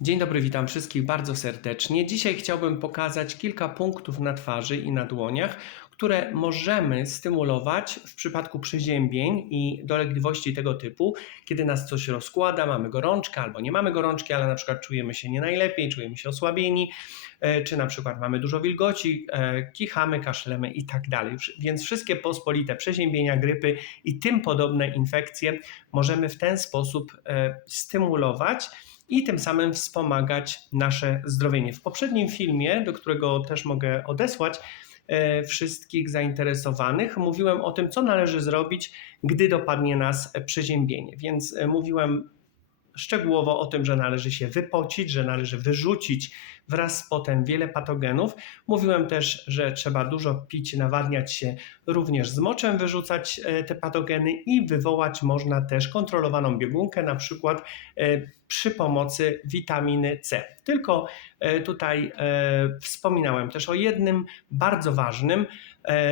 Dzień dobry, witam wszystkich bardzo serdecznie. Dzisiaj chciałbym pokazać kilka punktów na twarzy i na dłoniach, które możemy stymulować w przypadku przeziębień i dolegliwości tego typu, kiedy nas coś rozkłada, mamy gorączkę albo nie mamy gorączki, ale na przykład czujemy się nie najlepiej, czujemy się osłabieni, e, czy na przykład mamy dużo wilgoci, e, kichamy, kaszlemy i tak dalej. Więc wszystkie pospolite przeziębienia, grypy i tym podobne infekcje możemy w ten sposób e, stymulować i tym samym wspomagać nasze zdrowienie. W poprzednim filmie, do którego też mogę odesłać e, wszystkich zainteresowanych, mówiłem o tym, co należy zrobić, gdy dopadnie nas przeziębienie. Więc e, mówiłem szczegółowo o tym, że należy się wypocić, że należy wyrzucić wraz z potem wiele patogenów. Mówiłem też, że trzeba dużo pić, nawadniać się również z moczem, wyrzucać e, te patogeny i wywołać można też kontrolowaną biegunkę, na przykład e, przy pomocy witaminy C. Tylko e, tutaj wspominałem też o jednym bardzo ważnym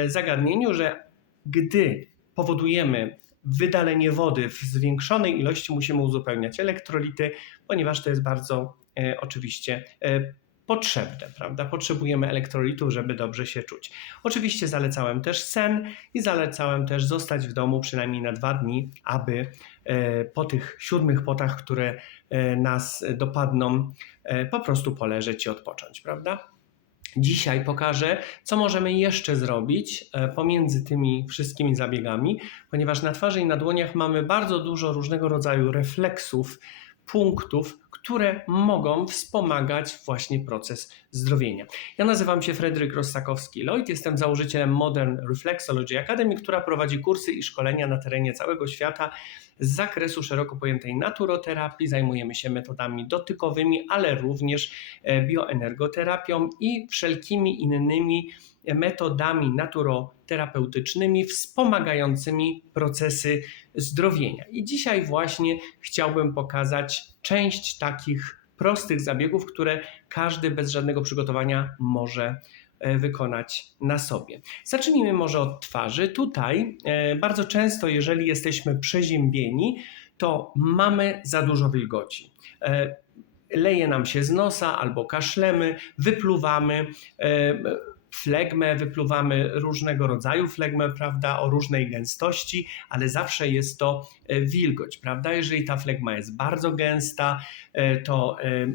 zagadnieniu, że gdy powodujemy wydalenie wody w zwiększonej ilości musimy uzupełniać elektrolity, ponieważ to jest bardzo e, oczywiście e, potrzebne, prawda? Potrzebujemy elektrolitów, żeby dobrze się czuć. Oczywiście zalecałem też sen i zalecałem też zostać w domu przynajmniej na dwa dni, aby e, po tych siódmych potach, które e, nas dopadną, e, po prostu poleżeć i odpocząć, prawda? Dzisiaj pokażę, co możemy jeszcze zrobić e, pomiędzy tymi wszystkimi zabiegami, ponieważ na twarzy i na dłoniach mamy bardzo dużo różnego rodzaju refleksów, punktów, które mogą wspomagać właśnie proces zdrowienia. Ja nazywam się Fredryk Rossakowski-Lloyd, jestem założycielem Modern Reflexology Academy, która prowadzi kursy i szkolenia na terenie całego świata z zakresu szeroko pojętej naturoterapii. Zajmujemy się metodami dotykowymi, ale również e, bioenergoterapią i wszelkimi innymi metodami naturoterapeutycznymi wspomagającymi procesy zdrowienia. I dzisiaj właśnie chciałbym pokazać część takich prostych zabiegów, które każdy bez żadnego przygotowania może wykonać na sobie. Zacznijmy może od twarzy. Tutaj e, bardzo często, jeżeli jesteśmy przeziębieni, to mamy za dużo wilgoci. E, leje nam się z nosa albo kaszlemy, wypluwamy flegmę, wypluwamy różnego rodzaju flegmę, prawda, o różnej gęstości, ale zawsze jest to e, wilgoć, prawda? Jeżeli ta flegma jest bardzo gęsta, e, to e,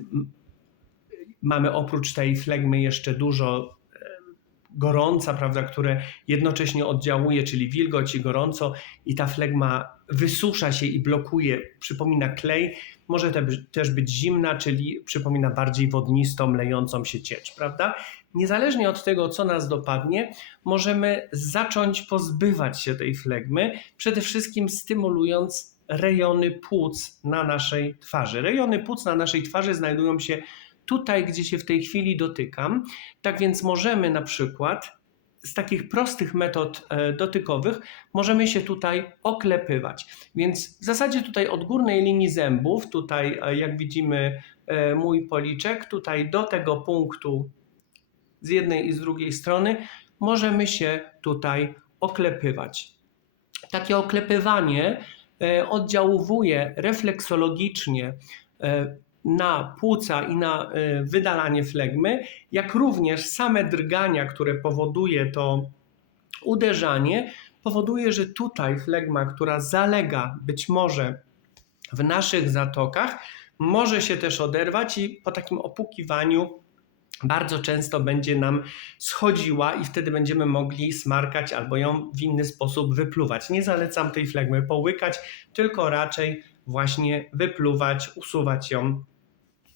mamy oprócz tej flegmy jeszcze dużo gorąca, prawda, które jednocześnie oddziałuje, czyli wilgoć i gorąco, i ta flegma wysusza się i blokuje, przypomina klej, może też być zimna, czyli przypomina bardziej wodnistą, lejącą się ciecz, prawda? Niezależnie od tego, co nas dopadnie, możemy zacząć pozbywać się tej flegmy, przede wszystkim stymulując rejony płuc na naszej twarzy. Rejony płuc na naszej twarzy znajdują się tutaj, gdzie się w tej chwili dotykam. Tak więc możemy na przykład z takich prostych metod e, dotykowych możemy się tutaj oklepywać. Więc w zasadzie tutaj od górnej linii zębów, tutaj e, jak widzimy e, mój policzek, tutaj do tego punktu z jednej i z drugiej strony możemy się tutaj oklepywać. Takie oklepywanie oddziałuje refleksologicznie na płuca i na e, wydalanie flegmy, jak również same drgania, które powoduje to uderzanie, powoduje, że tutaj flegma, która zalega być może w naszych zatokach, może się też oderwać i po takim opukiwaniu bardzo często będzie nam schodziła i wtedy będziemy mogli smarkać albo ją w inny sposób wypluwać. Nie zalecam tej flegmy połykać, tylko raczej właśnie wypluwać, usuwać ją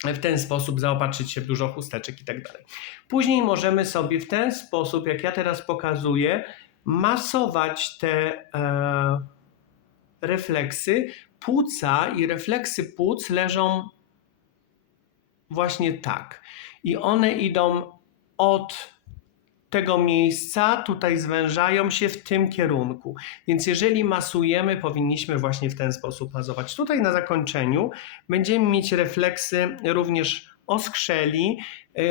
w ten sposób zaopatrzyć się w dużo chusteczek i tak dalej. Później możemy sobie w ten sposób, jak ja teraz pokazuję, masować te e, refleksy. Płuca i refleksy płuc leżą właśnie tak. I one idą od tego miejsca tutaj zwężają się w tym kierunku. Więc jeżeli masujemy, powinniśmy właśnie w ten sposób masować. Tutaj na zakończeniu będziemy mieć refleksy również oskrzeli yy,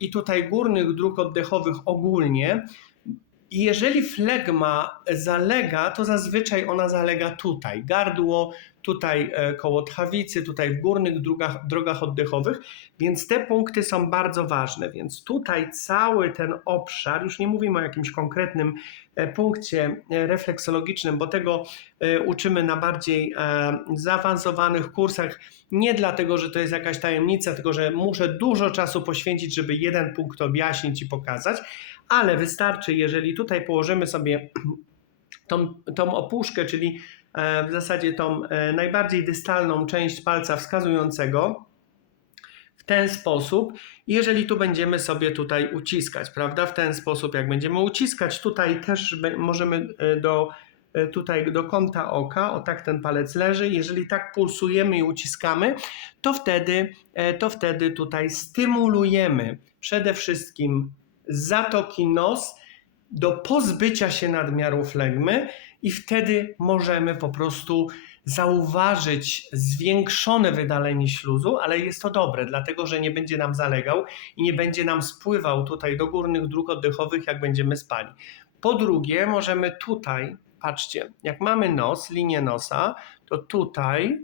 i tutaj górnych dróg oddechowych ogólnie. Jeżeli flegma zalega, to zazwyczaj ona zalega tutaj. Gardło, tutaj e, koło Tchawicy, tutaj w górnych drogach, drogach oddechowych, więc te punkty są bardzo ważne. Więc tutaj cały ten obszar, już nie mówimy o jakimś konkretnym e, punkcie e, refleksologicznym, bo tego uczymy na bardziej zaawansowanych kursach, nie dlatego, że to jest jakaś tajemnica, tylko że muszę dużo czasu poświęcić, żeby jeden punkt objaśnić i pokazać, ale wystarczy, jeżeli tutaj położymy sobie tą, tą opuszkę, czyli w zasadzie tą e, najbardziej dystalną część palca wskazującego w ten sposób. Jeżeli tu będziemy sobie tutaj uciskać, prawda? W ten sposób, jak będziemy uciskać, tutaj też możemy e, do e, tutaj do kąta oka, o tak ten palec leży. Jeżeli tak pulsujemy i uciskamy, to wtedy, to wtedy tutaj stymulujemy przede wszystkim zatoki nos do pozbycia się nadmiaru flegmy i wtedy możemy po prostu zauważyć zwiększone wydalenie śluzu, ale jest to dobre, dlatego że nie będzie nam zalegał i nie będzie nam spływał tutaj do górnych dróg oddechowych, jak będziemy spali. Po drugie, możemy tutaj, patrzcie, jak mamy nos, linię nosa, to tutaj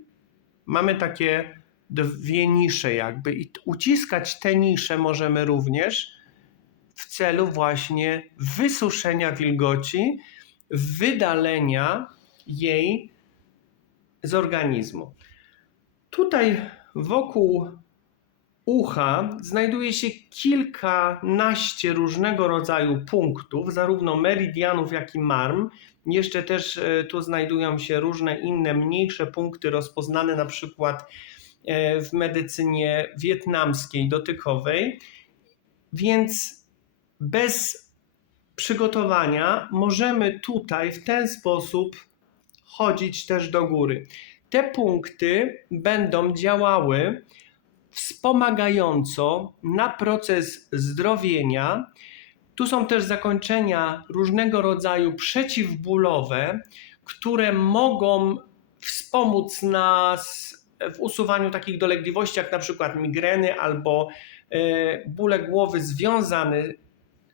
mamy takie dwie nisze jakby i uciskać te nisze możemy również w celu właśnie wysuszenia wilgoci, wydalenia jej z organizmu. Tutaj wokół ucha znajduje się kilkanaście różnego rodzaju punktów, zarówno meridianów, jak i marm. Jeszcze też e, tu znajdują się różne inne mniejsze punkty rozpoznane na przykład e, w medycynie wietnamskiej dotykowej. Więc bez przygotowania możemy tutaj w ten sposób chodzić też do góry. Te punkty będą działały wspomagająco na proces zdrowienia. Tu są też zakończenia różnego rodzaju przeciwbólowe, które mogą wspomóc nas w usuwaniu takich dolegliwości, jak na przykład migreny albo e, bóle głowy związane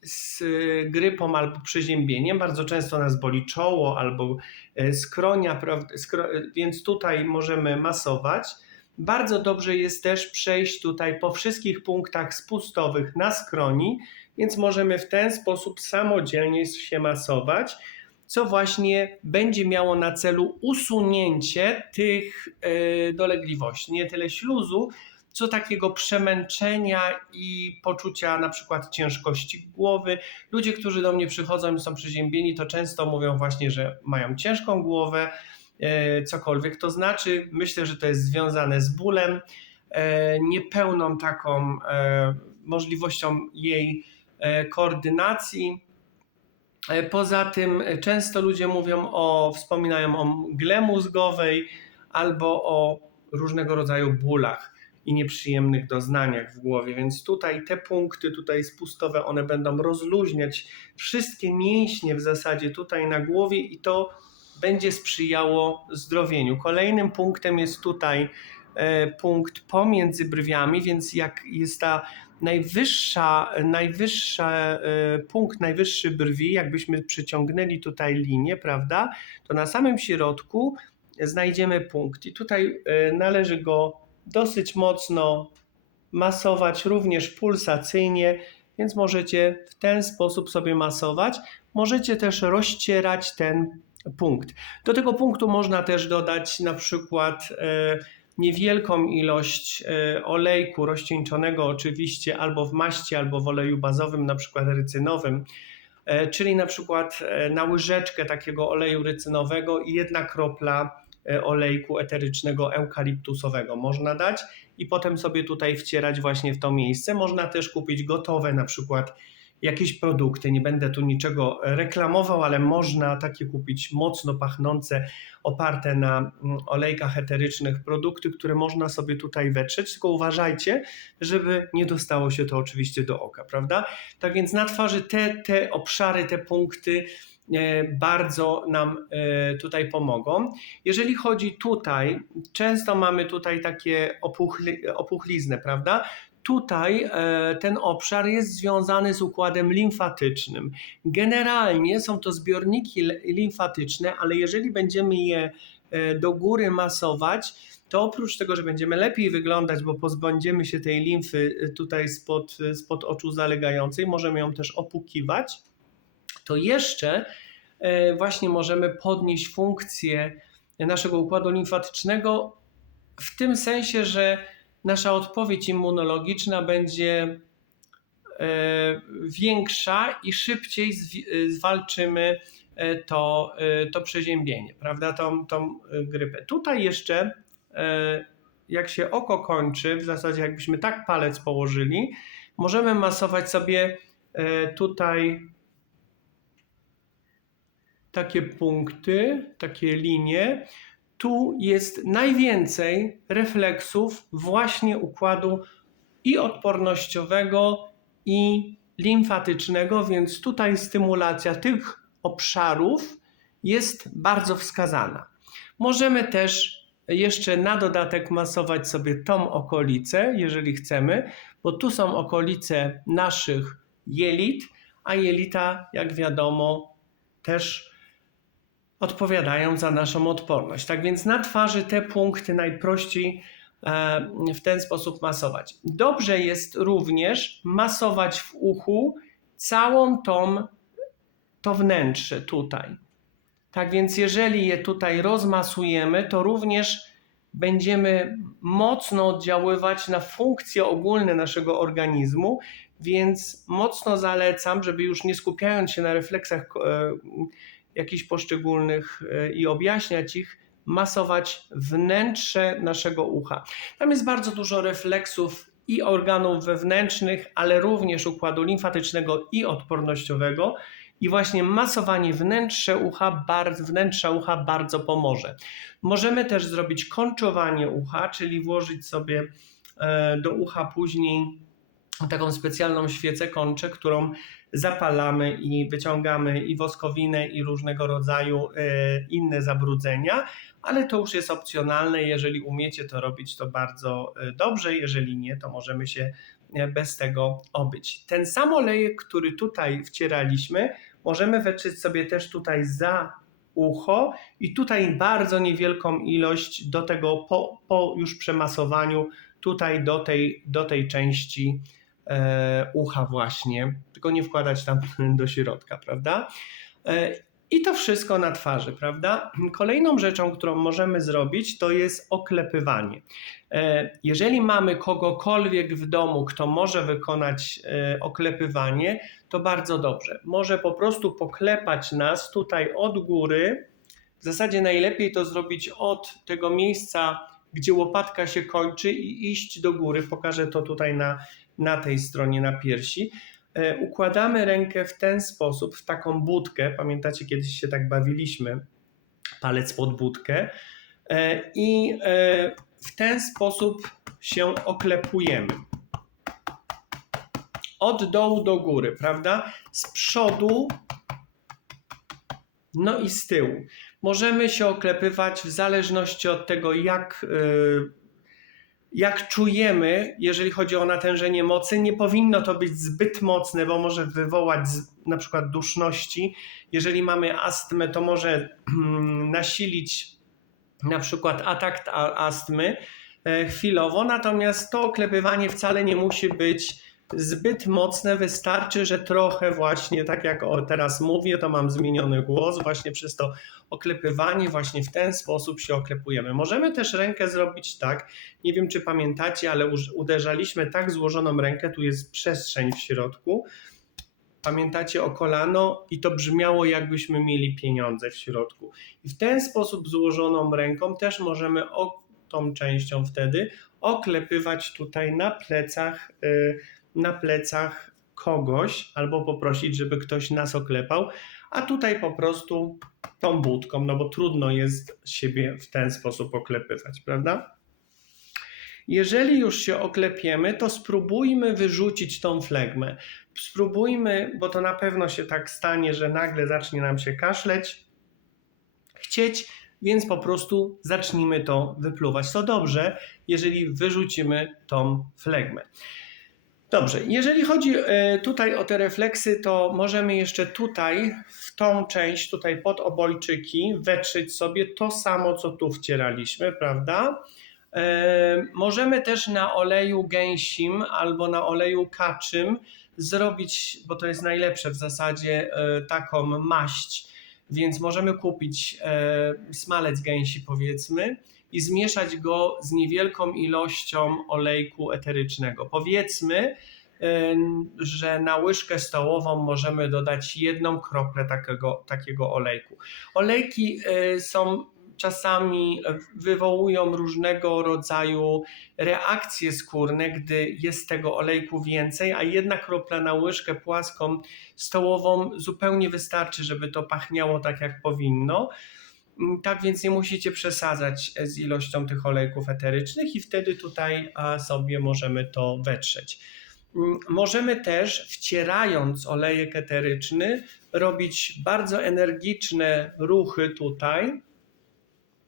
z grypą albo przeziębieniem. Bardzo często nas boli czoło albo e, skronia, skro, więc tutaj możemy masować. Bardzo dobrze jest też przejść tutaj po wszystkich punktach spustowych na skroni, więc możemy w ten sposób samodzielnie się masować, co właśnie będzie miało na celu usunięcie tych dolegliwości. Nie tyle śluzu, co takiego przemęczenia i poczucia na przykład ciężkości głowy. Ludzie, którzy do mnie przychodzą i są przeziębieni, to często mówią właśnie, że mają ciężką głowę, e, cokolwiek to znaczy. Myślę, że to jest związane z bólem, e, niepełną taką e, możliwością jej koordynacji. Poza tym często ludzie mówią o, wspominają o mgle mózgowej albo o różnego rodzaju bólach i nieprzyjemnych doznaniach w głowie, więc tutaj te punkty tutaj spustowe, one będą rozluźniać wszystkie mięśnie w zasadzie tutaj na głowie i to będzie sprzyjało zdrowieniu. Kolejnym punktem jest tutaj e, punkt pomiędzy brwiami, więc jak jest ta najwyższa, najwyższa e, punkt, najwyższy brwi, jakbyśmy przyciągnęli tutaj linię, prawda, to na samym środku znajdziemy punkt i tutaj e, należy go dosyć mocno masować, również pulsacyjnie, więc możecie w ten sposób sobie masować. Możecie też rozcierać ten punkt. Do tego punktu można też dodać na przykład e, niewielką ilość e, olejku rozcieńczonego oczywiście albo w maści, albo w oleju bazowym, na przykład rycynowym, e, czyli na przykład na łyżeczkę takiego oleju rycynowego i jedna kropla olejku eterycznego eukaliptusowego można dać i potem sobie tutaj wcierać właśnie w to miejsce. Można też kupić gotowe na przykład jakieś produkty, nie będę tu niczego reklamował, ale można takie kupić mocno pachnące, oparte na mm, olejkach eterycznych produkty, które można sobie tutaj wetrzeć, tylko uważajcie, żeby nie dostało się to oczywiście do oka, prawda? Tak więc na twarzy te, te obszary, te punkty e, bardzo nam e, tutaj pomogą. Jeżeli chodzi tutaj, często mamy tutaj takie opuchli, opuchlizny, prawda? Tutaj e, ten obszar jest związany z układem limfatycznym. Generalnie są to zbiorniki limfatyczne, ale jeżeli będziemy je e, do góry masować, to oprócz tego, że będziemy lepiej wyglądać, bo pozbędziemy się tej limfy e, tutaj spod, e, spod oczu zalegającej, możemy ją też opukiwać, to jeszcze e, właśnie możemy podnieść funkcję naszego układu limfatycznego w tym sensie, że nasza odpowiedź immunologiczna będzie e, większa i szybciej e, zwalczymy to, to przeziębienie, prawda, tą, tą grypę. Tutaj jeszcze, jak się oko kończy, w zasadzie jakbyśmy tak palec położyli, możemy masować sobie tutaj takie punkty, takie linie. Tu jest najwięcej refleksów właśnie układu i odpornościowego, i limfatycznego, więc tutaj stymulacja tych obszarów jest bardzo wskazana. Możemy też jeszcze na dodatek masować sobie tą okolicę, jeżeli chcemy, bo tu są okolice naszych jelit, a jelita, jak wiadomo, też odpowiadają za naszą odporność. Tak więc na twarzy te punkty najprościej e, w ten sposób masować. Dobrze jest również masować w uchu całą tą, to wnętrze tutaj. Tak więc jeżeli je tutaj rozmasujemy, to również będziemy mocno oddziaływać na funkcje ogólne naszego organizmu, więc mocno zalecam, żeby już nie skupiając się na refleksach e, jakichś poszczególnych e, i objaśniać ich, masować wnętrze naszego ucha. Tam jest bardzo dużo refleksów i organów wewnętrznych, ale również układu limfatycznego i odpornościowego. I właśnie masowanie wnętrza ucha, bardzo, wnętrza ucha bardzo pomoże. Możemy też zrobić kończowanie ucha, czyli włożyć sobie e, do ucha później taką specjalną świecę kończę, którą zapalamy i wyciągamy i woskowinę, i różnego rodzaju e, inne zabrudzenia, ale to już jest opcjonalne. Jeżeli umiecie to robić, to bardzo e, dobrze. Jeżeli nie, to możemy się e, bez tego obyć. Ten sam olejek, który tutaj wcieraliśmy, możemy wetrzeć sobie też tutaj za ucho i tutaj bardzo niewielką ilość do tego po, po już przemasowaniu tutaj do tej, do tej części ucha właśnie, tylko nie wkładać tam do środka, prawda? E, I to wszystko na twarzy, prawda? Kolejną rzeczą, którą możemy zrobić, to jest oklepywanie. E, jeżeli mamy kogokolwiek w domu, kto może wykonać e, oklepywanie, to bardzo dobrze. Może po prostu poklepać nas tutaj od góry. W zasadzie najlepiej to zrobić od tego miejsca, gdzie łopatka się kończy i iść do góry. Pokażę to tutaj na, na tej stronie, na piersi. E, Układamy rękę w ten sposób, w taką budkę. Pamiętacie, kiedyś się tak bawiliśmy, palec pod budkę. E, I e, w ten sposób się oklepujemy. Od dołu do góry, prawda? Z przodu, no i z tyłu. Możemy się oklepywać w zależności od tego, jak, y, jak czujemy, jeżeli chodzi o natężenie mocy. Nie powinno to być zbyt mocne, bo może wywołać na przykład duszności. Jeżeli mamy astmę, to może nasilić na przykład atak astmy e, chwilowo, natomiast to oklepywanie wcale nie musi być zbyt mocne, wystarczy, że trochę właśnie, tak jak teraz mówię, to mam zmieniony głos, właśnie przez to oklepywanie, właśnie w ten sposób się oklepujemy. Możemy też rękę zrobić tak, nie wiem czy pamiętacie, ale uderzaliśmy tak złożoną rękę, tu jest przestrzeń w środku, pamiętacie o kolano i to brzmiało jakbyśmy mieli pieniądze w środku. I w ten sposób złożoną ręką też możemy o tą częścią wtedy oklepywać tutaj na plecach, y, na plecach kogoś albo poprosić, żeby ktoś nas oklepał, a tutaj po prostu tą budką, no bo trudno jest siebie w ten sposób oklepywać, prawda? Jeżeli już się oklepiemy, to spróbujmy wyrzucić tą flegmę. Spróbujmy, bo to na pewno się tak stanie, że nagle zacznie nam się kaszleć, chcieć, więc po prostu zacznijmy to wypluwać. To dobrze, jeżeli wyrzucimy tą flegmę. Dobrze, jeżeli chodzi e, tutaj o te refleksy, to możemy jeszcze tutaj, w tą część, tutaj pod obojczyki, wetrzyć sobie to samo, co tu wcieraliśmy, prawda? E, Możemy też na oleju gęsim albo na oleju kaczym zrobić, bo to jest najlepsze w zasadzie, e, taką maść. Więc możemy kupić e, smalec gęsi, powiedzmy, i zmieszać go z niewielką ilością olejku eterycznego. Powiedzmy, em, że na łyżkę stołową możemy dodać jedną kroplę takiego, takiego olejku. Olejki e, są czasami wywołują różnego rodzaju reakcje skórne, gdy jest tego olejku więcej, a jedna kropla na łyżkę płaską stołową zupełnie wystarczy, żeby to pachniało tak jak powinno. Mm, Tak więc nie musicie przesadzać z ilością tych olejków eterycznych i wtedy tutaj sobie możemy to wetrzeć. Mm, Możemy też wcierając olejek eteryczny robić bardzo energiczne ruchy tutaj,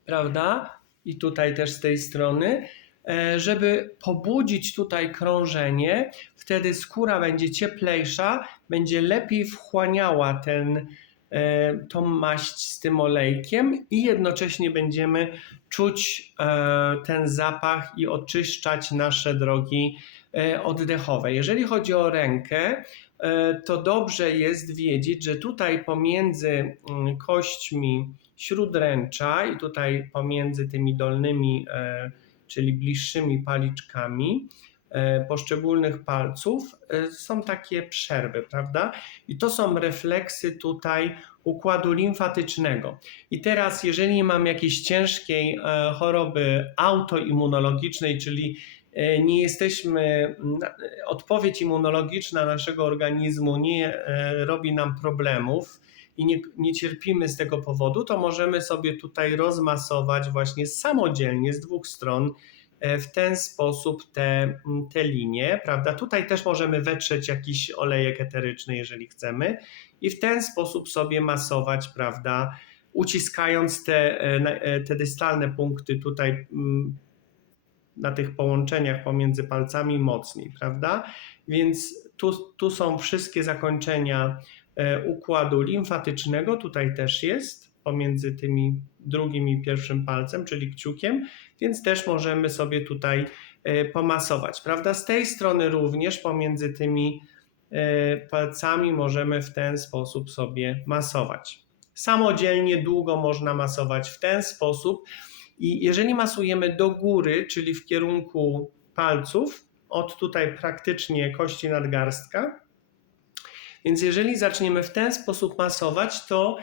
prawda? I tutaj też z tej strony, e, żeby pobudzić tutaj krążenie, wtedy skóra będzie cieplejsza, będzie lepiej wchłaniała ten, e, tą maść z tym olejkiem i jednocześnie będziemy czuć e, ten zapach i oczyszczać nasze drogi oddechowe. Jeżeli chodzi o rękę, to dobrze jest wiedzieć, że tutaj pomiędzy mm, kośćmi śródręcza i tutaj pomiędzy tymi dolnymi, e, czyli bliższymi paliczkami e, poszczególnych palców e, są takie przerwy, prawda? I to są refleksy tutaj układu limfatycznego. I teraz, jeżeli mam jakiejś ciężkiej e, choroby autoimmunologicznej, czyli e, nie jesteśmy, odpowiedź immunologiczna naszego organizmu nie e, robi nam problemów i nie, nie cierpimy z tego powodu, to możemy sobie tutaj rozmasować właśnie samodzielnie z dwóch stron e, w ten sposób te, te linie, prawda? Tutaj też możemy wetrzeć jakiś olejek eteryczny, jeżeli chcemy i w ten sposób sobie masować, prawda? Uciskając te, e, e, te dystalne punkty tutaj na tych połączeniach pomiędzy palcami mocniej, prawda? Więc tu, tu są wszystkie zakończenia e, układu limfatycznego, tutaj też jest pomiędzy tymi drugim i pierwszym palcem, czyli kciukiem, więc też możemy sobie tutaj e, pomasować, prawda? Z tej strony również pomiędzy tymi e, palcami możemy w ten sposób sobie masować. Samodzielnie długo można masować w ten sposób i jeżeli masujemy do góry, czyli w kierunku palców, od tutaj praktycznie kości nadgarstka, więc jeżeli zaczniemy w ten sposób masować, to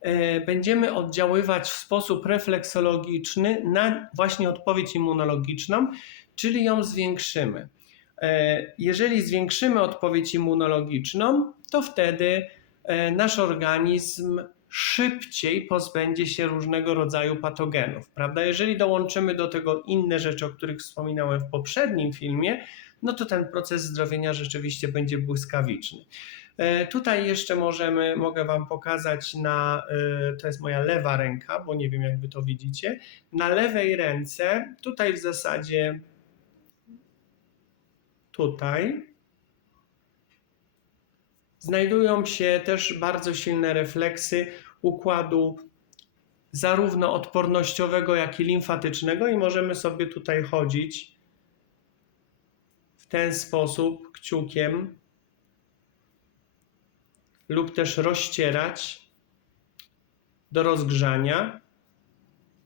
e, będziemy oddziaływać w sposób refleksologiczny na właśnie odpowiedź immunologiczną, czyli ją zwiększymy. E, Jeżeli zwiększymy odpowiedź immunologiczną, to wtedy e, nasz organizm szybciej pozbędzie się różnego rodzaju patogenów, prawda? Jeżeli dołączymy do tego inne rzeczy, o których wspominałem w poprzednim filmie, no to ten proces zdrowienia rzeczywiście będzie błyskawiczny. E, Tutaj jeszcze możemy, mogę Wam pokazać na, e, to jest moja lewa ręka, bo nie wiem jak Wy to widzicie. Na lewej ręce, tutaj w zasadzie, tutaj, znajdują się też bardzo silne refleksy układu zarówno odpornościowego, jak i limfatycznego i możemy sobie tutaj chodzić w ten sposób kciukiem lub też rozcierać do rozgrzania.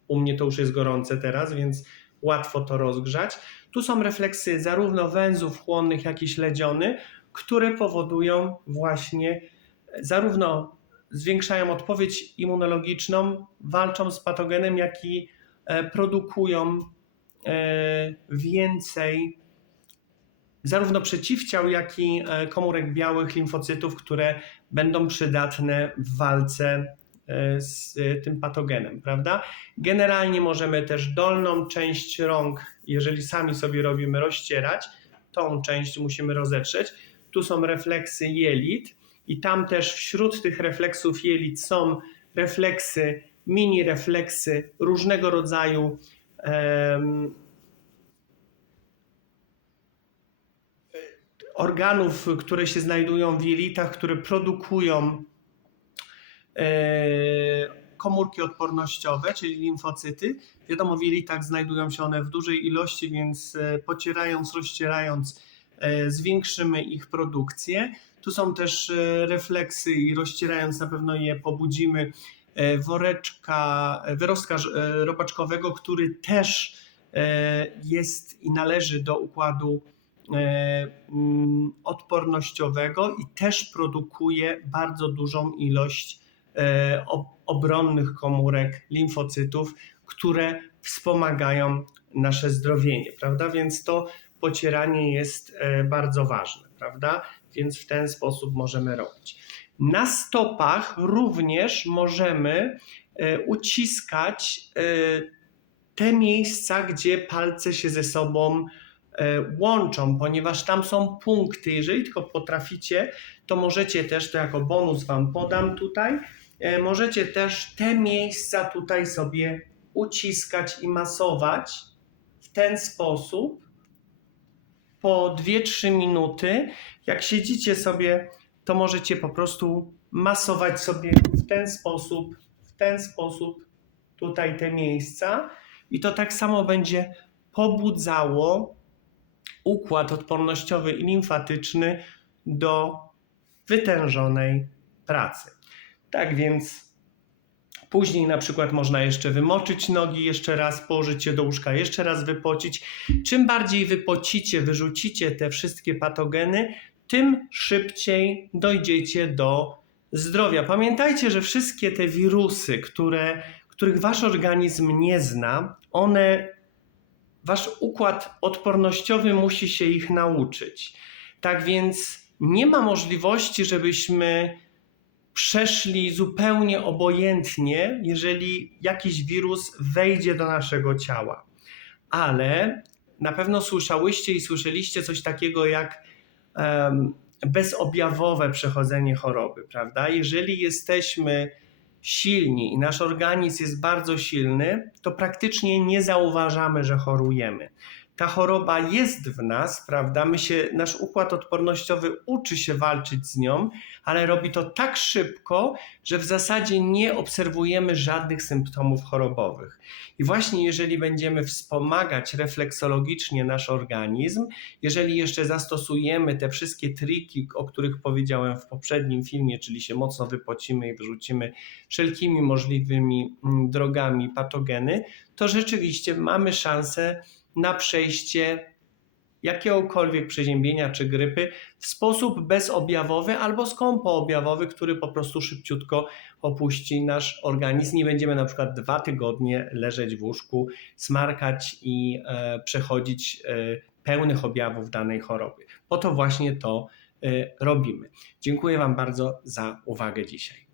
U mnie to już jest gorące teraz, więc łatwo to rozgrzać. Tu są refleksy zarówno węzłów chłonnych, jak i śledziony, które powodują właśnie zarówno zwiększają odpowiedź immunologiczną, walczą z patogenem, jak i e, produkują e, więcej zarówno przeciwciał, jak i e, komórek białych, limfocytów, które będą przydatne w walce z tym patogenem, prawda? Generalnie możemy też dolną część rąk, jeżeli sami sobie robimy, rozcierać. Tą część musimy rozetrzeć. Tu są refleksy jelit i tam też wśród tych refleksów jelit są refleksy, mini refleksy różnego rodzaju em, organów, które się znajdują w jelitach, które produkują e, komórki odpornościowe, czyli limfocyty. Wiadomo, w jelitach znajdują się one w dużej ilości, więc e, pocierając, rozcierając, e, zwiększymy ich produkcję. Tu są też e, refleksy i rozcierając na pewno je pobudzimy e, woreczka, e, wyrostka robaczkowego, który też jest i należy do układu mm, odpornościowego i też produkuje bardzo dużą ilość ob- obronnych komórek limfocytów, które wspomagają nasze zdrowienie, prawda? Więc to pocieranie jest bardzo ważne, prawda? Więc w ten sposób możemy robić. Na stopach również możemy e, uciskać e, te miejsca, gdzie palce się ze sobą e, łączą, ponieważ tam są punkty. Jeżeli tylko potraficie, to możecie też, to jako bonus Wam podam tutaj, możecie też te miejsca tutaj sobie uciskać i masować w ten sposób po 2-3 minuty. Jak siedzicie sobie, to możecie po prostu masować sobie w ten sposób, w ten sposób tutaj te miejsca i to tak samo będzie pobudzało układ odpornościowy i limfatyczny do wytężonej pracy. Tak więc później na przykład można jeszcze wymoczyć nogi, jeszcze raz położyć je do łóżka, jeszcze raz wypocić. Czym bardziej wypocicie, wyrzucicie te wszystkie patogeny, tym szybciej dojdziecie do zdrowia. Pamiętajcie, że wszystkie te wirusy, które, których wasz organizm nie zna, one, wasz układ odpornościowy musi się ich nauczyć. Tak więc nie ma możliwości, żebyśmy przeszli zupełnie obojętnie, jeżeli jakiś wirus wejdzie do naszego ciała. Ale na pewno słyszałyście i słyszeliście coś takiego jak em, bezobjawowe przechodzenie choroby, prawda? Jeżeli jesteśmy silni i nasz organizm jest bardzo silny, to praktycznie nie zauważamy, że chorujemy. Ta choroba jest w nas, prawda? My się, nasz układ odpornościowy uczy się walczyć z nią, ale robi to tak szybko, że w zasadzie nie obserwujemy żadnych symptomów chorobowych. I właśnie jeżeli będziemy wspomagać refleksologicznie nasz organizm, jeżeli jeszcze zastosujemy te wszystkie triki, o których powiedziałem w poprzednim filmie, czyli się mocno wypocimy i wyrzucimy wszelkimi możliwymi mm, drogami patogeny, to rzeczywiście mamy szansę na przejście jakiegokolwiek przeziębienia czy grypy w sposób bezobjawowy albo skąpoobjawowy, który po prostu szybciutko opuści nasz organizm. Nie będziemy na przykład dwa tygodnie leżeć w łóżku, smarkać i e, przechodzić e, pełnych objawów danej choroby. Po to właśnie to e, robimy. Dziękuję Wam bardzo za uwagę dzisiaj.